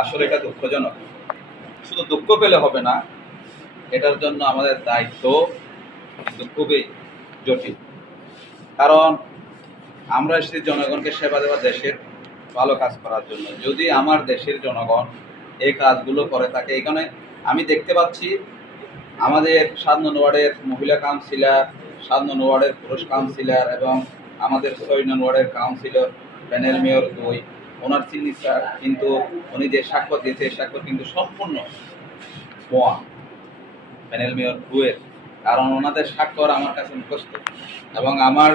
আসলে এটা দুঃখজনক। শুধু দুঃখ পেলে হবে না, এটার জন্য আমাদের দায়িত্ব খুবই জটিল। কারণ আমরা এসেছি জনগণকে সেবা দেওয়া দেশের ভালো কাজ করার জন্য। যদি আমার দেশের জনগণ এই কাজগুলো করে থাকে, এখানে আমি দেখতে পাচ্ছি আমাদের সাত নং ওয়ার্ডের মহিলা কাউন্সিলর সাত নং ওয়ার্ডের পুরুষ কাউন্সিলর এবং আমাদের নং ওয়ার্ডের কাউন্সিলর, প্যানেল মেয়র দুই। ওনার সিগনেচার কিন্তু উনি যে স্বাক্ষর দিয়েছে স্বাক্ষর কিন্তু সম্পূর্ণ প্যানেল মেয়র দুয়ের কারণ ওনাদের স্বাক্ষর আমার কাছে মুখস্থ। এবং আমার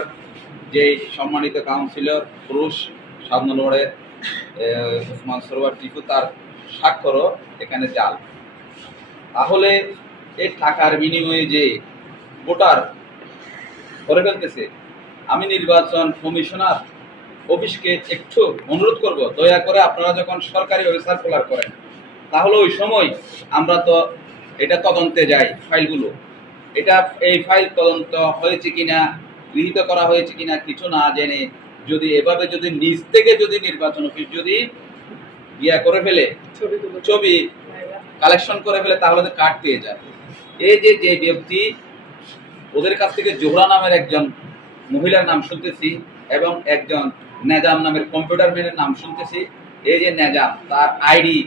যে সম্মানিত কাউন্সিলর পুরুষ সাত নং ওয়ার্ডের আহ, সরোয়ার টিপু তার স্বাক্ষরও এখানে জাল। তাহলে এই টাকার বিনিময়ে যে ভোটার করে ফেলতেছে আমি নির্বাচন কমিশনার অফিসকে একটু অনুরোধ করব দয়া করে আপনারা যখন সরকারি সার্কুলার করেন তাহলে ওই সময় আমরা তো এটা তদন্তে যাই ফাইলগুলো। এটা এই ফাইল তদন্ত হয়েছে কিনা গৃহীত করা হয়েছে কিনা কিছু না জেনে যদি এভাবে যদি নিজ থেকে যদি নির্বাচন অফিস যদি ইয়া করে ফেলে ছবি কালেকশন করে ফেলে তাহলে তো কাট পেয়ে যায়। এই যে যে ব্যক্তি ওদের কাছ থেকে জোহরা নামের একজন মহিলার নাম শুনতেছি এবং একজন নেজাম নামের কম্পিউটার ম্যানের নাম শুনতেছি। এই যে নেজাম তার আইডি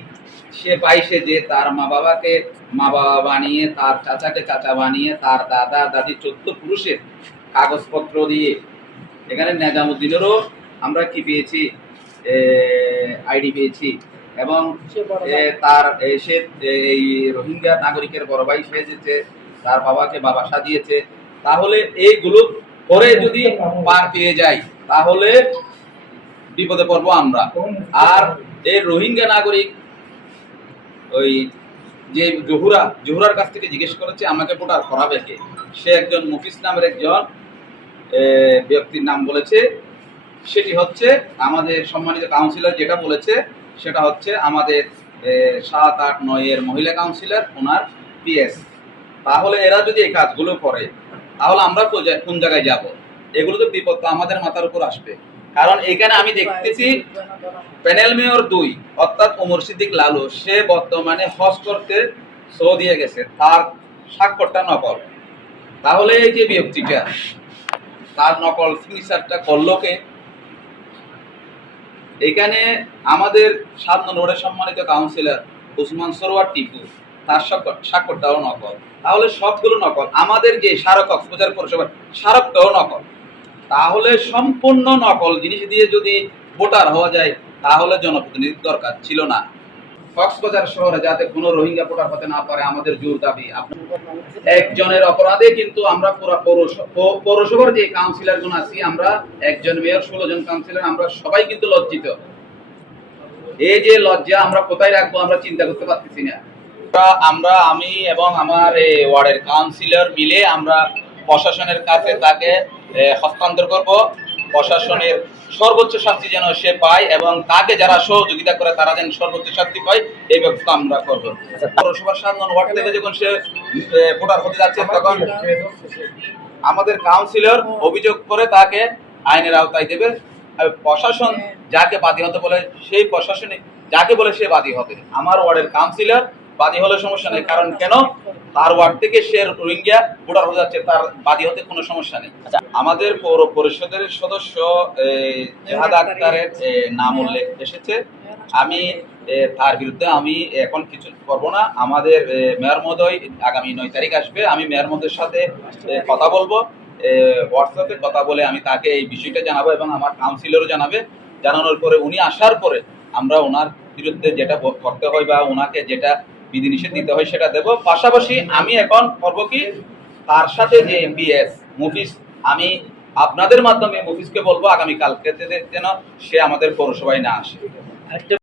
সে পাইছে যে তার মা বাবাকে মা বাবা বানিয়ে তার চাচাকে চাচা বানিয়ে তার দাদা দাদি চোদ্দ পুরুষের কাগজপত্র দিয়ে এখানে নেজামুদ্দিনেরও আমরা কি পেয়েছি? আইডি পেয়েছি। এবং তার সে এই রোহিঙ্গা নাগরিকের বড় ভাই সেজেছে তার বাবাকে বাবা সাজিয়েছে। তাহলে এইগুলো করে যদি পার পেয়ে যায় তাহলে বিপদে পড়ব আমরা। আর এই রোহিঙ্গা নাগরিক, ওই যে জহুরা, জহুরার কাছ থেকে জিজ্ঞেস করেছে, আমাকে ভোটার করাবে কে? সে একজন মুফিস নামের একজন ব্যক্তির নাম বলেছে। সেটি হচ্ছে আমাদের সম্মানিত কাউন্সিলর যেটা বলেছে, সেটা হচ্ছে আমাদের সাত আট নয়ের মহিলা কাউন্সিলর, ওনার পিএস। তাহলে এরা যদি এই কাজগুলো করে, তাহলে আমরা কোন জায়গায় যাব? এগুলো তো বিপদ তো আমাদের মাথার উপর আসবে। কারণ এখানে আমি দেখতেছি প্যানেল মেয়র দুই, অর্থাৎ ওমর সিদ্দিক লালু। সে বর্তমানে হজ করতে সো দিয়ে গেছে। তার স্বাক্ষরটা নকল। তাহলে এই যে ব্যক্তিটা, তার নকল সিগনেচারটা করল কে? এখানে আমাদের সাত নম্বরের সম্মানিত কাউন্সিলর উসমান সরোয়ার টিপু, তার স্বাক্ষর- স্বাক্ষরটাও নকল। তাহলে সবগুলো নকল। আমাদের যে স্মারক কক্সবাজার পৌরসভার স্মারকটাও নকল। তাহলে সম্পূর্ণ নকল জিনিস দিয়ে যদি ভোটার হওয়া যায়, তাহলে জনপ্রতিনিধির দরকার ছিল না। কক্সবাজার শহরে যাতে কোনো রোহিঙ্গা ভোটার হতে না পারে, আমাদের জোর দাবি। একজনের অপরাধে কিন্তু আমরা পুরো পৌরসভার যে কাউন্সিলর গুণ আছি, আমরা একজন মেয়র, ষোলো জন কাউন্সিলর আমরা সবাই কিন্তু লজ্জিত। এই যে লজ্জা, আমরা কোথায় রাখব, আমরা চিন্তা করতে পারতেছি না। আমরা- আমি এবং আমার ওয়ার্ডের কাউন্সিলর মিলে আমরা প্রশাসনের কাছে তাকে হস্তান্তর করব। প্রশাসনের সর্বোচ্চ শাস্তি যেন সে পায় এবং তাকে যারা সহযোগিতা করে তারা যেন সর্বোচ্চ শাস্তি পায় এই ব্যবস্থা আমরা করব। পৌরসভার সাধারণ ওয়ার্ড থেকে যখন সে ভোটার হতে যাচ্ছে তখন আমাদের কাউন্সিলর অভিযোগ করে তাকে আইনের আওতায় দেবে। প্রশাসন যাকে বাদী হতে বলে সেই প্রশাসনিক যাকে বলে সে বাদী হবে। আমার ওয়ার্ডের কাউন্সিলর বাদী হলে সমস্যা নেই। কারণ কেন? তার ওয়ার্ড থেকে সে রোহিঙ্গা ভোটার হয়ে যাচ্ছে তার বাদী হতে কোনো সমস্যা নেই। আমাদের পৌর পরিষদের সদস্য জেহাদ আক্তারের নাম উল্লেখ এসেছে। আমি তার বিরুদ্ধে আমি এখন কিছু করব না। আমাদের মেয়র মহোদয় আগামী নয় তারিখ আসবে। আমি মেয়র মহোদয়ের সাথে কথা বলব। হোয়াটসঅ্যাপে কথা বলে আমি তাকে এই বিষয়টা জানাব এবং আমার কাউন্সিলরও জানাবে। জানানোর পরে উনি আসার পরে আমরা ওনার বিরুদ্ধে যেটা করতে হয় বা ওনাকে যেটা বিধিনিষেধ দিতে হয়, সেটা দেব। পাশাপাশি আমি এখন করব কি, তার সাথে যে এমবিএস মুফিস, আমি আপনাদের মাধ্যমে মুফিসকে বলব আগামী কালকে যেন সে আমাদের পৌরসভায় না আসে।